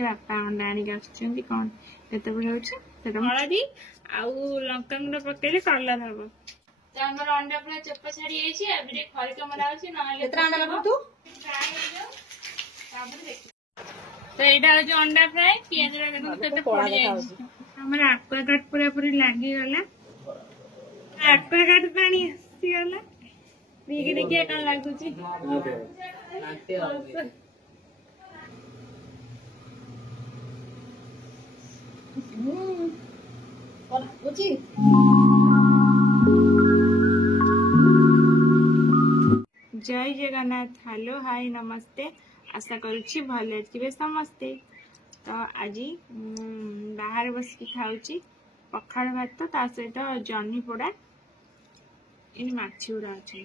देखिए बापा अंडा आनिक आसुचंदी कौन केते बळे होछि सेटा हळदी आउ लंका गुंड पकेले कलर हबो तो हमर अंडा पूरा चप्पा छाड़ी आइछि अबे रे खरी के मरा होछि नहले केतना अंडा लगब तू फ्राई हो जाओ तापर देख तो एटा हो जो अंडा फ्राई पियाज रे देखो केते पड़ी जाइछि हमर एक्वागार्ड पूरा पूरी लागी गला एक्वागार्ड पानी आसी गला पीके देखिए कौन लागुची जय जगन्नाथ हेलो हाय नमस्ते आशा करुच्ची भले थे समस्ते तो आज बाहर बस खाऊँ पखाड़ भात ता सहित जह्नी पोड़ा इन माछी गुड़ा अच्छा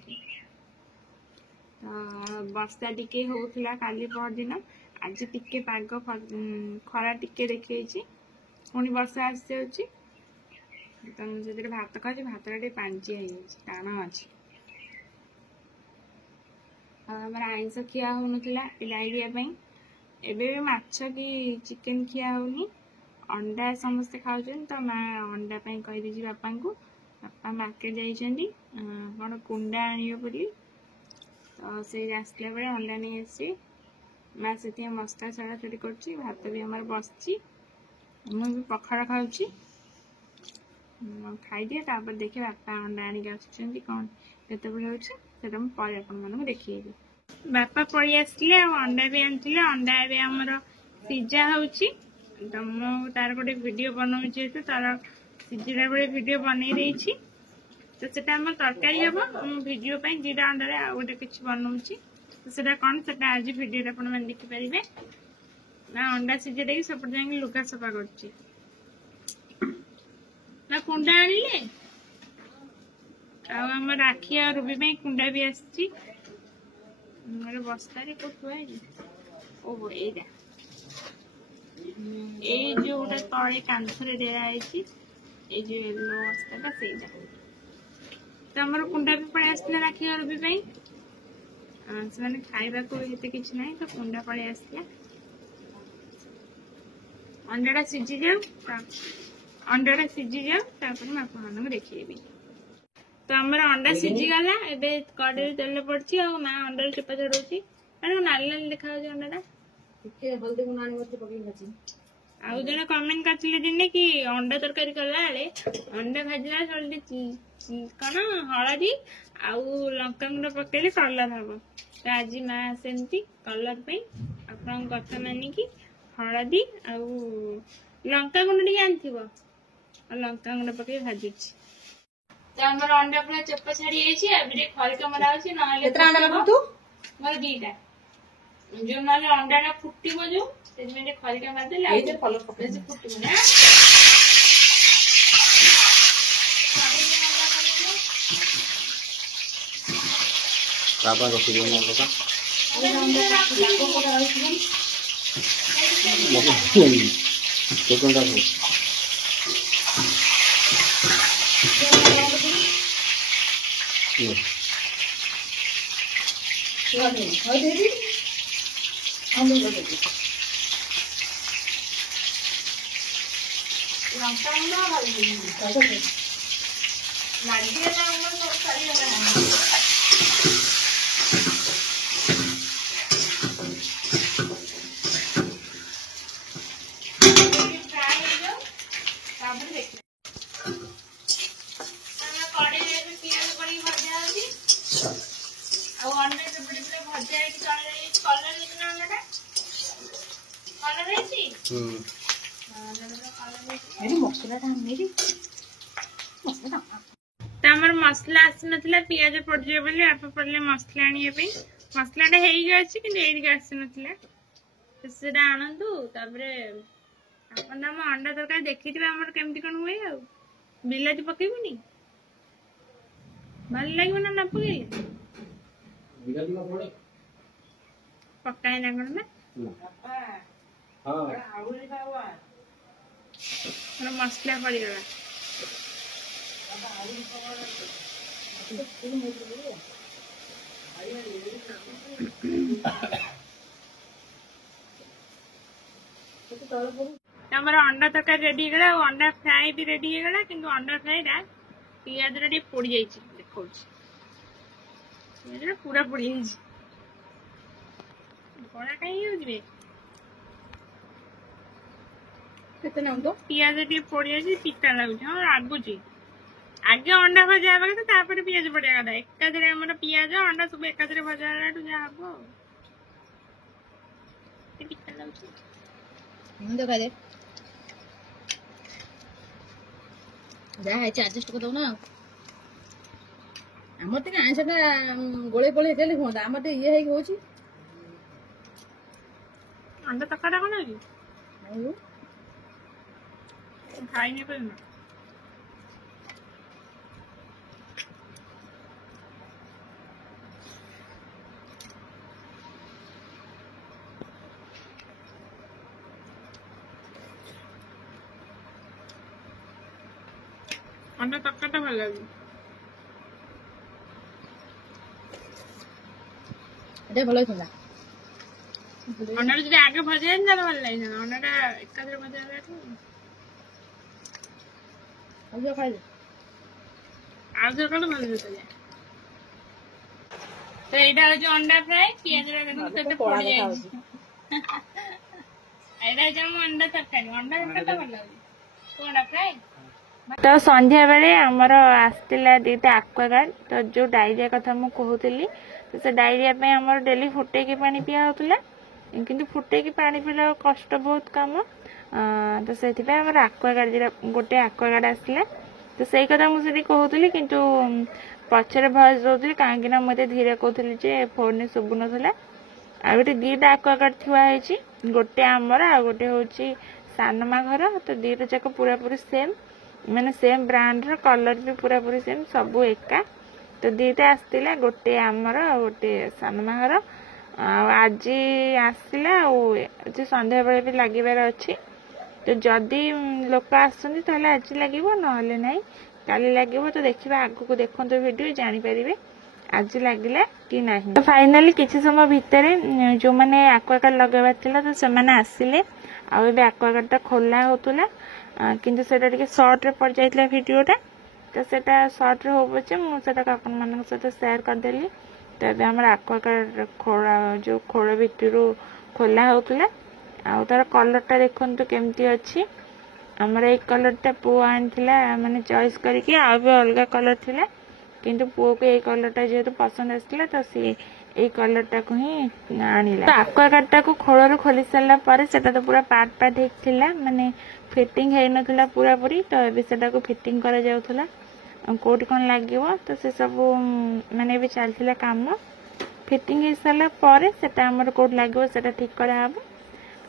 वर्षा टिके होता काली पर दिन आज टिके पाग खरा टिके देखी पुणी वर्षा आसी तो मुझे भात खाऊँ भात पांची हो टाण अच्छी आम आईस खिया हो डायरिया एबे भी माछ कि चिकेन खिया होनी अंडा समस्ते खाऊँ तो माँ अंडा कहीदे बापा को बापा मार्केट जाइए कौन कुंडा आनियो बोली तो से आसला बेले अंडा नहीं आसी माँ से मसला छड़ा छुड़ी कर भात भी आम बसची मुझे पखाड़ खाऊँ खाईदिए तापर देखिए बापा अंडा आनिक आसुचंदी कौन केते बळे होछि सेटा हम पर आपन मानक देखिए बापा पळि आसले अंडा भी आनथिले अंडा भी हमर सिजा होछि तो मु तार गोटे वीडियो बनाउछि जेतु तार सिजिला बेले वीडियो बनै देछि तो सेटा हम तरकारी हेबो हम वीडियो पई जीरा अंडा रे गोटे किछ बनाउछि तो सेटा कोन सेटा आज वीडियो रे आपन मन देखि परिबे ना अंडा सिजे देई सपट जांगे लुगा सफा करछि ना कुंडा आनिले आम राखी और रूबी में कुंडा भी आसी बस्तारे को ओहो ये जो गोटे तले कांथरे दिखाई जो येलो बस्ता से तो आम कुंडा भी पड़े आसला राखी और रूबी से खाइबा को किसी ना तो कुंडा पड़े आसला अंडाटा सीझी जाऊ अंडाटा सीझी जाऊ तापर आप देखिए तो हमारा अंडा सीझी गला एबे कड़े तेल पड़ची आ मां अंडा चेपा छड़ौची अरे नाल नाल देखा हो अंडाटा ठीक हल्दी गुनानी मत पकई भाजी आ जने कमेंट करथिले दिने कि अंडा तरकारी करला आले अंडा भाजला जल्दी कना हळदी आ लंका गुंड पकेले कलर हबो तो आज मां सेमती कलर पे आपन कथा मानी कि हळदी आ लंका गुंड टी आनथिबो आ लंका गुंड पके भाजीची तो हमर अंडा पूरा चप्पा छाड़ी आइछि अबे रे खरी के मरा होछि नहले केतना अंडा लगब तू मोर दीटा जो नले अंडाटा फुटिबो जो से में खरी के मार देला ए जे कलर पके से फुटिबो ना बाबा रखि दो मोर का केतना मसला आसी नथिला पियाज पड़जे बोले आप पड़ले मसला आनिए पे मसलाटा हेई गछि कि एडी आसी नथिला तो सेटा आनंदु तापरे अपन हम अंडा तरकारी देखिथिबा हमर केमति कोन होय आ बिलाती पकेबुनी भल लागबो ना पके बिलाती ना पड़े पकाई ना कोन में हां आउली खावा मसला पड़ी गला ଆମର ଅଣ୍ଡା ତରକାରୀ ରେଡି ହେଇଗଲା ଆଉ ଅଣ୍ଡା ଫ୍ରାଏ ବି ରେଡି ହେଇଗଲା କିନ୍ତୁ ଅଣ୍ଡା ଫ୍ରାଏଟା ପିଆଜଟା ଟିକେ ପୋଡି ଯାଇଛି ଦେଖଉଛି ପିଆଜଟା ପୁରା ପୋଡି ଯାଇଛି କଳା କାହିଁ ହେଇଯାଉଛି ପିଆଜ ଟିକେ ପୋଡି ଯାଇଛି ପିତା ଲାଗୁଛି ହଁ ଲାଗୁଛି ଆଗେ ଅଣ୍ଡା ଭଜା ହେବା କଥା ତାପରେ ପିଆଜ ପଡିବା କଥା ଏକାଥରେ ଆମର ପିଆଜ ଅଣ୍ଡା ସବୁ ଏକାଥରେ ଭଜା ହେଲାଠୁ ଯାହା ହବ ଆଉ ପିତା ଲାଗୁଛି ଯାହା ହେଇଛି ଆଡଜଷ୍ଟ କରିଦବ ନା ଆମର ଟିକେ ଆଇଁଷଟା ଗୋଳେଇ ପଳେଇ ହେଇଥିଲେ ହୁଅନ୍ତା ଆମର ଟିକେ ଇଏ ହେଇକି ହଉଛି ଅଣ୍ଡା ତରକାରୀ କଣ ହଉଛି ଖାଇନି ପର୍ଯ୍ୟନ୍ତ ଅଣ୍ଡା ତରକାରୀଟା ଭଲ ଲାଗୁଛି এটা ভালো হইছে ଅଣ୍ଡାଟା ଯଦି ଆଗେ ଭଜା ହେଇନି ତାହେଲେ ଭଲ ଲାଗିଥାନ୍ତା ଅଣ୍ଡାଟା ଏକାଥରେ ଭଜା ହେଲାଠୁ ଆଉ ଖାଇଲେ ଆଉ ଥରେ କଲେ ଭଲ ହେଇଥାନ୍ତା ତ ଏଇଟା ହଉଛି ଅଣ୍ଡା ଫ୍ରାଏ ପିଆଜଟା ଦେଖନ୍ତୁ କେତେ ପୋଡି ଯାଇଛି ଏଇଟା ହଉଛି ଆମ ଅଣ୍ଡା ତରକାରୀ ଭଲ ଲାଗୁଛି ଅଣ୍ଡା ଫ୍ରାଏ ତ ସନ୍ଧ୍ୟା ବେଳେ ଆମର ଆସିଥିଲା ଦିଟା ଆକ୍ୱାଗାର୍ଡ ତ ଯୋଉ ଡାଇରିଆ କଥା ମୁଁ କହୁଥିଲି ତ ସେ ଡାଇରିଆ ପାଇଁ ଆମର ଡେଲି ଫୁଟେଇକି ପାଣି ପିଆ ହଉଥିଲା କିନ୍ତୁ ଫୁଟେଇକି ପାଣି ପିଇଲା କଷ୍ଟ ବହୁତ କାମ ତ ସେଥିପାଇଁ ଆମର ଆକ୍ୱାଗାର୍ଡ ଗୋଟେ ଆକ୍ୱାଗାର୍ଡ ଆସିଲା ତ ସେଇ କଥା ମୁଁ ସେଠି କହୁଥିଲି କିନ୍ତୁ ପଛରେ ଭଏସ ଦଉଥିଲି କାହିଁକି ନା ମୁଁ ଏତେ ଧୀରେ କହୁଥିଲି ଯେ ଫୋନରେ ଶୁଭୁନଥିଲା ଆଉ ଗୋଟେ ଦିଟା ଆକ୍ୱାଗାର୍ଡ ଥୁଆ ହେଇଛି ଗୋଟେ ଆମର ଆଉ ଗୋଟେ ହଉଛି ସାନମା ଘର ତ ଦିଟା ଯାକ ପୁରାପୁରି ସେମ୍ ମାନେ ସେମ୍ ବ୍ରାଣ୍ଡର କଲର ବି ପୁରାପୁରି ସେମ୍ ସବୁ ଏକା ତ ଦିଟା ଆସିଥିଲା ଗୋଟେ ଆମର ଆଉ ଗୋଟେ ସାନମା ଘର ଆଉ ଆଜି ଆସିଲା ଆଉ ଆଜି ସନ୍ଧ୍ୟାବେଳେ ବି ଲାଗିବାର ଅଛି ତ ଯଦି ଲୋକ ଆସୁଛନ୍ତି ତାହେଲେ ଆଜି ଲାଗିବ ନହେଲେ ନାହିଁ କାଲି ଲାଗିବ ତ ଦେଖିବା ଆଗକୁ ଦେଖନ୍ତୁ ଭିଡ଼ିଓ ଜାଣିପାରିବେ ଆଜି ଲାଗିଲା କି ନାହିଁ ତ ଫାଇନାଲି କିଛି ସମୟ ଭିତରେ ଯୋଉମାନେ ଆକ୍ୱାଗାର୍ଡ ଲଗାଇବାର ଥିଲା ତ ସେମାନେ ଆସିଲେ ଆଉ ଏବେ ଆକ୍ୱାଗାର୍ଡଟା ଖୋଲା ହଉଥିଲା କିନ୍ତୁ ସେଟା ଟିକେ ସର୍ଟରେ ପଡ଼ିଯାଇଥିଲା ଭିଡ଼ିଓଟା ତ ସେଟା ସର୍ଟରେ ହଉ ପଛେ ମୁଁ ସେଟାକୁ ଆପଣମାନଙ୍କ ସହିତ ସେୟାର କରିଦେଲି ତ ଏବେ ଆମର ଆକ୍ୱାଗାର୍ଡ ଯୋଉ ଖୋଳ ଭିତରୁ ଖୋଲା ହଉଥିଲା ଆଉ ତାର କଲରଟା ଦେଖନ୍ତୁ କେମିତି ଅଛି ଆମର ଏଇ କଲରଟା ପୁଅ ଆଣିଥିଲା ମାନେ ଚଏସ୍ କରିକି ଆଉ ବି ଅଲଗା କଲର ଥିଲା କିନ୍ତୁ ପୁଅକୁ ଏଇ କଲରଟା ଯେହେତୁ ପସନ୍ଦ ଆସିଥିଲା ତ ସିଏ ଏଇ କଲରଟାକୁ ହିଁ ଆଣିଲା ତ ଆକ୍ୱାଗାର୍ଡଟାକୁ ଖୋଳରୁ ଖୋଲି ସାରିଲା ପରେ ସେଟା ତ ପୁରା ପାର୍ଟ ପାର୍ଟ ହେଇକି ଥିଲା ମାନେ ଫିଟିଂ ହେଇନଥିଲା ପୁରାପୁରି ତ ଏବେ ସେଟାକୁ ଫିଟିଂ କରାଯାଉଥିଲା କୋଉଠି କ'ଣ ଲାଗିବ ତ ସେ ସବୁ ମାନେ ଏବେ ଚାଲିଥିଲା କାମ ଫିଟିଂ ହେଇସାରିଲା ପରେ ସେଟା ଆମର କୋଉଠି ଲାଗିବ ସେଟା ଠିକ୍ କରାହେବ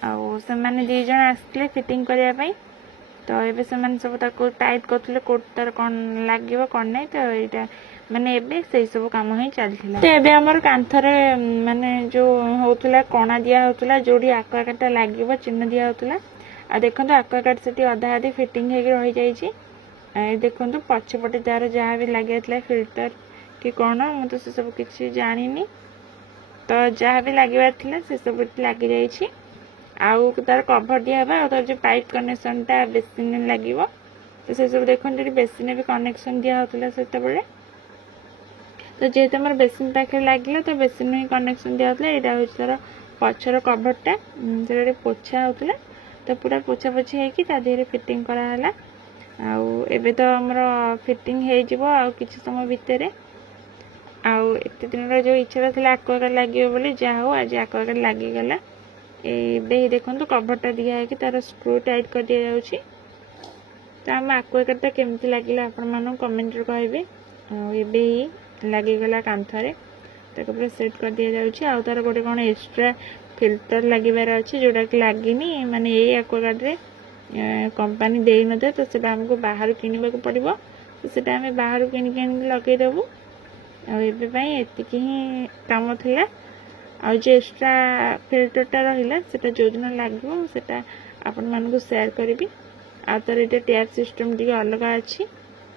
ଆଉ ସେମାନେ ଦି ଜଣ ଆସିଥିଲେ ଫିଟିଂ କରିବା ପାଇଁ ତ ଏବେ ସେମାନେ ସବୁ ତାକୁ ଟାଇଟ୍ କରୁଥିଲେ କୋଉଠି ତାର କ'ଣ ଲାଗିବ କ'ଣ ନାହିଁ ତ ଏଇଟା ମାନେ ଏବେ ସେଇ ସବୁ କାମ ହିଁ ଚାଲିଥିଲା ତ ଏବେ ଆମର କାନ୍ଥରେ ମାନେ ଯୋଉ ହଉଥିଲା କଣା ଦିଆ ହଉଥିଲା ଯୋଉଠି ଆକ୍ୱାଗାର୍ଡଟା ଲାଗିବ ଚିହ୍ନ ଦିଆ ହଉଥିଲା ଆଉ ଦେଖନ୍ତୁ ଆକ୍ୱାଗାର୍ଡ ସେଠି ଅଧା ଅଧି ଫିଟିଂ ହେଇକି ରହିଯାଇଛି ଦେଖନ୍ତୁ ପଛପଟେ ତାର ଯାହା ବି ଲାଗିଥିଲା ଫିଲ୍ଟର କି କ'ଣ ମୁଁ ତ ସେସବୁ କିଛି ଜାଣିନି ତ ଯାହା ବି ଲାଗିବାର ଥିଲା ସେସବୁ ଲାଗିଯାଇଛି ଆଉ ତାର କଭର ଦିଆହେବା ଆଉ ତାର ଯୋଉ ପାଇପ୍ କନେକ୍ସନଟା ବେସିନରେ ଲାଗିବ ତ ସେସବୁ ଦେଖନ୍ତୁ ଏଠି ବେସିନରେ ବି କନେକ୍ସନ ଦିଆ ହଉଥିଲା ସେତେବେଳେ ତ ଯେହେତୁ ଆମର ବେସିନ ପାଖରେ ଲାଗିଲା ତ ବେସିନରେ ହିଁ କନେକ୍ସନ ଦିଆ ହଉଥିଲା ଏଇଟା ହଉଛି ତାର ପଛର କଭରଟା ସେଟା ଟିକେ ପୋଛା ହଉଥିଲା ତ ପୁରା ପୋଛାପୋଛି ହେଇକି ତା ଦେହରେ ଫିଟିଂ କରାହେଲା ଆଉ ଏବେ ତ ଆମର ଫିଟିଂ ହେଇଯିବ ଆଉ କିଛି ସମୟ ଭିତରେ ଆଉ ଏତେ ଦିନର ଯୋଉ ଇଚ୍ଛା ଥିଲା ଆକ୍ୱାଗାର୍ଡ ଲାଗିବ ବୋଲି ଯାହା ହଉ ଆଜି ଆକ୍ୱାଗାର୍ଡ ଲାଗିଗଲା ଏବେ ଦେଖନ୍ତୁ କଭରଟା ଦିଆ ହେଇକି ତାର ସ୍କ୍ରୁ ଟାଇଟ୍ କରିଦିଆଯାଉଛି ତ ଆମ ଆକ୍ୱାଗାର୍ଡଟା କେମିତି ଲାଗିଲା ଆପଣମାନଙ୍କୁ କମେଣ୍ଟରେ କହିବେ ଆଉ ଏବେ ଲାଗିଗଲା କାନ୍ଥରେ ତାକୁ ପୁରା ସେଟ୍ କରିଦିଆଯାଉଛି ଆଉ ତାର ଗୋଟେ କ'ଣ ଏକ୍ସଟ୍ରା ଫିଲ୍ଟର ଲାଗିବାର ଅଛି ଯୋଉଟାକି ଲାଗିନି ମାନେ ଏଇ ଆକ୍ୱାଗାର୍ଡରେ कंपनी दे न तो सेटा हमको बाहर किनिबाकू पड़िबो तो सेटा हमें बाहर किनिक आनिक लगेदेबू आतिक ही काम थिला आ जो एक्स्ट्रा फिल्टरटा रहिला सेटा जो दिन लागो सेटा आपण मानकू शेयर करी आ तर ये टैप सिस्टम टी अलग अच्छी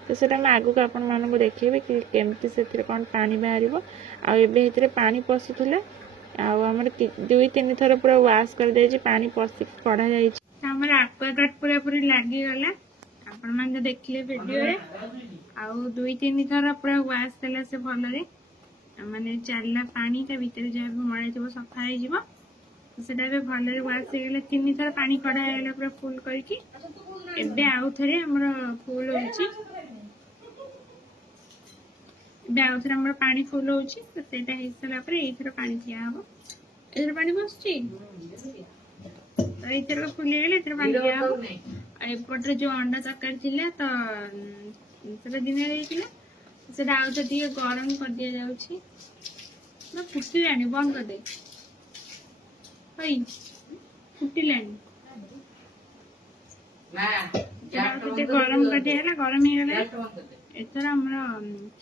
तो सेटा मैं आगू को आपण मानकू देखिबे कि केमती से कौन पानी बाहर आबे पानी पशुला आमर 2-3 थर पूरा वाश कर पानी पशि कढ़ा जाइए हमर एक्वागार्ड पूरा पूरी लागी गला आपण मान जो देखले वीडियो रे आउ 2-3 थर पूरा वाश देला से भल रे माने चालला पानी के भीतर जे मळे जब सफा हो जिवो सेटा बे भल रे वाश हो गेले 3 थर पानी कढा गेला पूरा फुल करके एबे आउ थरे हमर फुल होची एबे आउ थरे हमर पानी फुल होची तो सेटा हिसला पर एथर पानी दिया हबो एथर पानी बसची तो एथर फुल गेले एथर पानी दिया हबो एपटे जो अंडा तरकारी थिला तो सेटा दिने रेइथिला सेटा आउ तो दिए गरम कर दिया जाउची ना फुटिलानी बंद कर दे हई फुटिलानी ना जाते गरम कर दिया ना गरम ही गेले एथर हमरा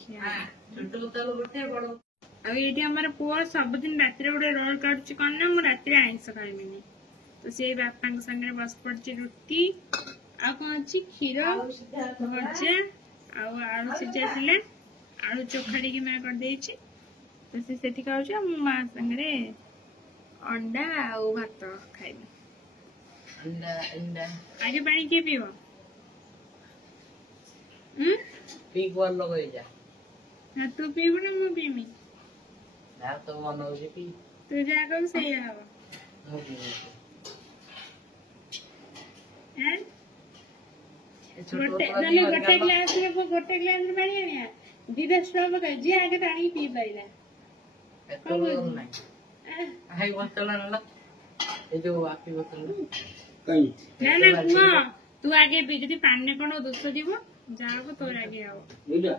खिया छोटो तल गोटे बड़ो अब ये हमारा पुआ सब दिन रात रे गोटे रोल काटुची कौन ना मु रात रे आइंस खाइमिनी तो से बापा के संगे बस पड़ची रोटी आ कौन अच्छी क्षीर भजा आलू सिझा थिले आलू चोखाड़ी की मैं कर देछि तो से सेठी खाउछ मु मा संगे अंडा आ भात खाइबी अंडा अंडा आगे पानी के पीबो पीक वर लगै जा ना तू पीबो ना मु पीमी ना तो मन हो जे पी तू जा कब सही हवा मु पी हैं छोटो गोटे ग्लास रे पानी आनिया दीदा स्ट्रॉ पका जी आगे पानी पी पाइला एतो नहीं हाई बोतल ना ए जो आपी बोतल कहीं ना कुआ तू आगे पी जदी पानी कोनो दोष दिबो जाओ तोर आगे आओ बुझा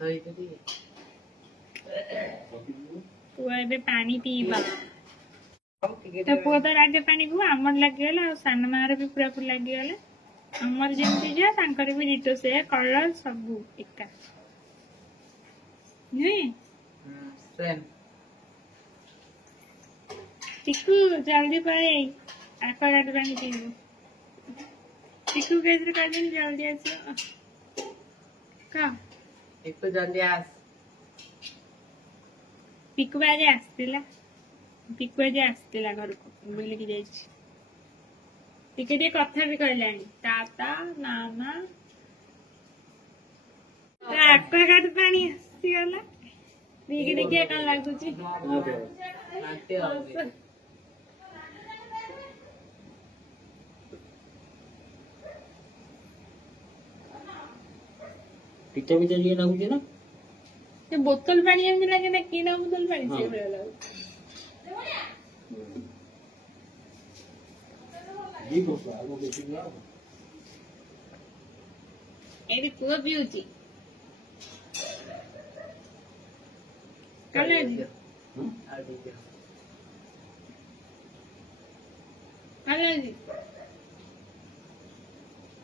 दही के दी तू एबे पानी पीबा तो पुआ तो आगे पानी को हमर लागी गेला और सान मार भी पूरा पूरा लागी गेला हमर जेमती जे तांकर भी डिटो से कलर सब एका नहीं सेम टिकू जल्दी पड़े एक्वागार्ड पानी पीबो टिकू कैसे कर दिन जल्दी आसो का एक तो जल्दी आस पिकु आज आसतिला घर को बोल के जाइछि टिके टिके कथा भी कहलानी ताता नाना एक्वागार्ड पानी आसी गला पीके देखिए कौन लागुची नाट्य हो पिक्चर भी चलिए ना मुझे ना ये बोतल पानी एमती लगे ना कि ना बोतल पानी से भले लागु ये बोल आगो बेसी ना एबी पुआ पिउची कल जी आ दी कल जी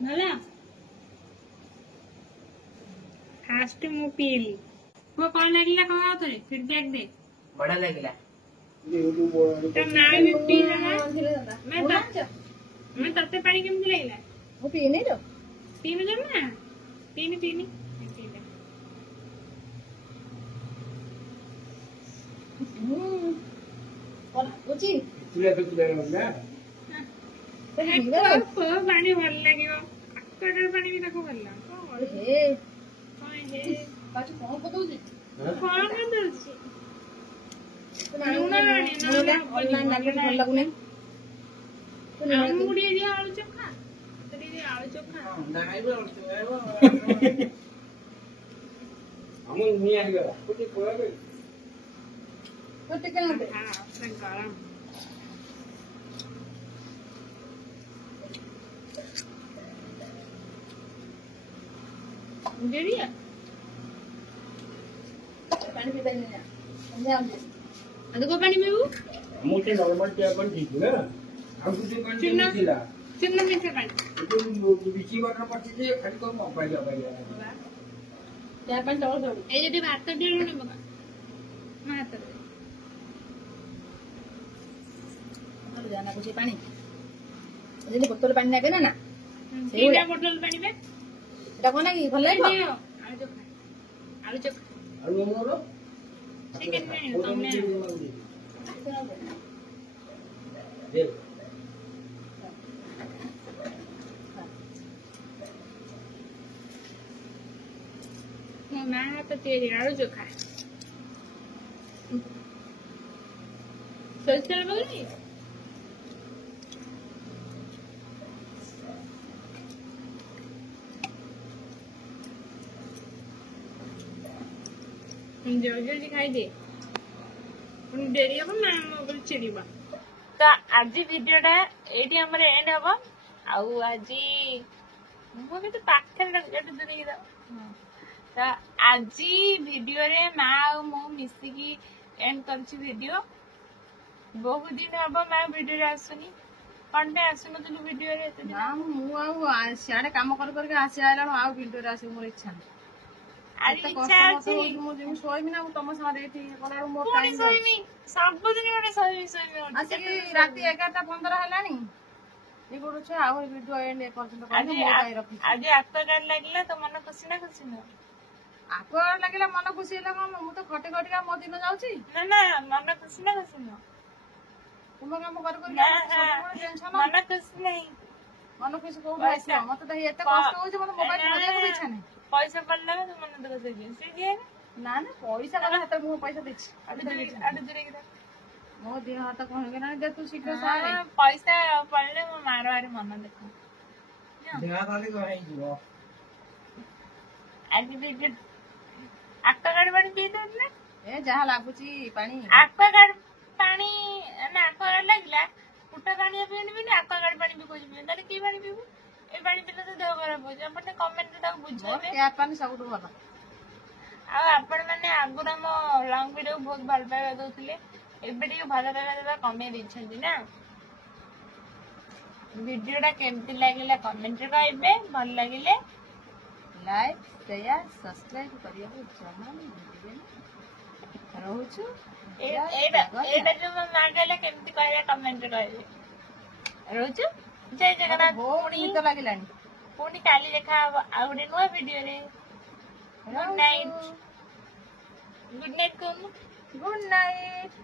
भला फास्ट मु पीली वो कौन लगला कहा तो फीडबैक दे बड़ा लगला ये यूट्यूब बोल तो मैं भी पी रहा मैं तते पानी केमती लगला वो पी नहीं तो पीने जब ना पीनी और उची तुले तो तुले ना पानी भल लगे पानी भी देखो भल और हे हे पाछ कौन बताउजी कौन दउची ऑनलाइन डाल भल लागुने मुड़ी दिया आलू चोखा तरी दिया आलू चोखा दाइबो हम नहीं आ गया कुछ कोया गई तो टिकन पे हां गरम देरिया पानी पी देने ना समझा ಅದಕ್ಕೋ ಪಾನಿ ಮೇವು मुझे नॉर्मल टेबल ठीक है ना हम कुछ कंटिन्यू थिला ಚಿನ್ನ ಮಿಕ್ಸರ್ ಪಾನಿ ಇದು ಬಿಚಿ ವಾಟರ್ ಪಟ್ಟಿದೆ ಖಾಲಿ ಕೊ ಮೊಬೈಲ್ क्या पानी चावल थोड़ी ଏ ଯଦି ଭାତ ଡେଳୁ ନେ ବକା ଭାତ और जाना कुछ पानी जल्दी बोतल पानी ना केना ना ସେଇଟା ବୋଟଲ ପାଣି ବେ এটা কোনা কি ভাল লাগবে ଆଳୁ ଚୋଖା ଆଉ ମୋର ଚିକେନ ପାଣି ତମେ ଦେ ମା ହାତ ତିଆରି ଆଳୁ ଚୋଖା ସୋରିଷ ତେଲ ପକେଇନି ଜଲ୍ଦି ଖାଇଦିଏ ପୁଣି ଡେରି ହବ ନା ମୋ ଉପରେ ଚିଡିବ ତ ଆଜି ଭିଡିଓଟା ଏଇଠି ଆମର ଏଣ୍ଡ ହବ ଆଉ ଆଜି ମୁଁ କିନ୍ତୁ ପାଖରେ ରଖିଛି ଦୂରେଇକି ତ ଆଜି ଭିଡିଓରେ ମା ଆଉ ମୁଁ ମିଶିକି ଏଣ୍ଡ କରିଛୁ ଭିଡିଓ ବହୁତ ଦିନ ହବ ମା ଭିଡିଓରେ ଆସୁନି କଣ ପାଇଁ ଆସୁନଥିଲୁ ଭିଡିଓରେ ଏତେ ଦିନ ନା ମୁଁ ଆଉ ସିଆଡେ କାମ କରିକି ଆସି ଆଇଲା ଆଉ ଭିଡିଓରେ ଆସିବାକୁ ମୋର ଇଚ୍ଛା ନାହିଁ। ଆଜି ଏତେ ଇଚ୍ଛା କଷ୍ଟ ଅଛି ହଉଛି ମୁଁ ଯେମିତି ଶୋଇବି ନା ମୁଁ ତମ ସାଙ୍ଗରେ ଏଇଠି କଲାବେଳକୁ ମୋର ପୁଣି ଟାଇମ୍ ଶୋଇବି ସବୁଦିନ ଗୋଟେ ଶୋଇବି ଆସିକି ରାତି 11:15 ହେଲାଣି ଏ କରୁଛୁ ଆହୁରି ଭିଡିଓ ଏଣ୍ଡ ପର୍ଯ୍ୟନ୍ତ କରିକି ମୋ ପାଇଁ ରଖିଛି। ଆଜି ଆକ୍ୱାଗାର୍ଡ ଲାଗିଲା ତ ମନ ଖୁସି ନା ଖୁସି ନୁହଁ ଆଗ ଲାଗିଲା ମନ ଖୁସି ହେଲା କଣ ମୁଁ ତ ଖଟି ଖଟିକା ମୋ ଦିନ ଯାଉଛି ନା ମନ ଖୁସି ନା ଖୁସି ନୁହଁ ତୁମ କାମ କରି ନା ଟେନସନ ମନ ଖୁସି ନାହିଁ ମନ ଖୁସି କୋଉଠୁ ଆସିବ ମତେ ତ ଏତେ କଷ୍ଟ ହଉଛି ମତେ ମୋବାଇଲ ଧରିବାକୁ ଇଚ୍ଛା ନାହିଁ। ପଇସା ପଡିଲା ତ ମନ ଦୁଃଖ ସେଇଯିବ ସେ ଦିଏ ନା ପଇସା କଥା ହାତରେ ମୁଁ ପଇସା ଦେଇଛି ନା ମୋ ଦେହ ହାତ କଣ ହେଇଗଲାଣି ଦେ ତୁ ଶୀଘ୍ର ସାରେ ପଇସା ପଡିଲେ ମୋ ମାର ଭାରି ମନ ଦେଖ ଦେହ ଖାଲି କଣ ହେଇଯିବ ଆଜି ଭିଡିଓ ଆକ୍ୱାଗାର୍ଡ ପାଣି ପିଇ ଦଉଛୁ ନା ଏ ଯାହା ଲାଗୁଛି ପାଣି ଆକ୍ୱାଗାର୍ଡ ପାଣି ନା ଆକ୍ୱାଗାର୍ଡ ଲାଗିଲା ଫୁଟା ପାଣି ପିଇବିନି ଆକ୍ୱାଗାର୍ଡ ପାଣି ବି କହୁଛି ତାହେଲେ କି ପାଣି ପିଇବୁ ଏ ପାଣି ପିଇଲେ ତ ଦେହ ଖରାପ ହଉଛି ଆପଣ କମେଣ୍ଟରେ ତାକୁ ବୁଝେଇବେ ଟ୍ୟାପ ପାଣି ସବୁଠୁ ଭଲ ଆଉ ଆପଣ ମାନେ ଆଗରୁ ଆମ ଲଙ୍ଗ ଭିଡିଓ ବହୁତ ଭଲ ପାଇବା ଦଉଥିଲେ ଏବେ ଟିକେ ଭଲ ପାଇବା ଦେବା କମେଇ ଦେଇଛନ୍ତି ନା ଭିଡିଓଟା କେମିତି ଲାଗିଲା କମେଣ୍ଟରେ କହିବେ ଭଲ ଲାଗିଲେ ଲାଇକ୍ ସେୟାର ସବସ୍କ୍ରାଇବ କରିବାକୁ ଜମା ଭୁଲିବେନି ରହୁଛୁ ଏଇଟା ଯୋଉ ମୋ ମା କହିଲା କେମିତି କହିବା କମେଣ୍ଟରେ କହିବେ ରହୁଛୁ ଜୟ ଜଗନ୍ନାଥ ବହୁତ ଗୀତ ଲାଗିଲାଣି ପୁଣି କାଲି ଦେଖା ହବ ଆଉ ଗୋଟେ ନୂଆ ଭିଡିଓରେ ଗୁଡ୍ ନାଇଟ୍ କହୁନୁ ଗୁଡ୍ ନାଇଟ୍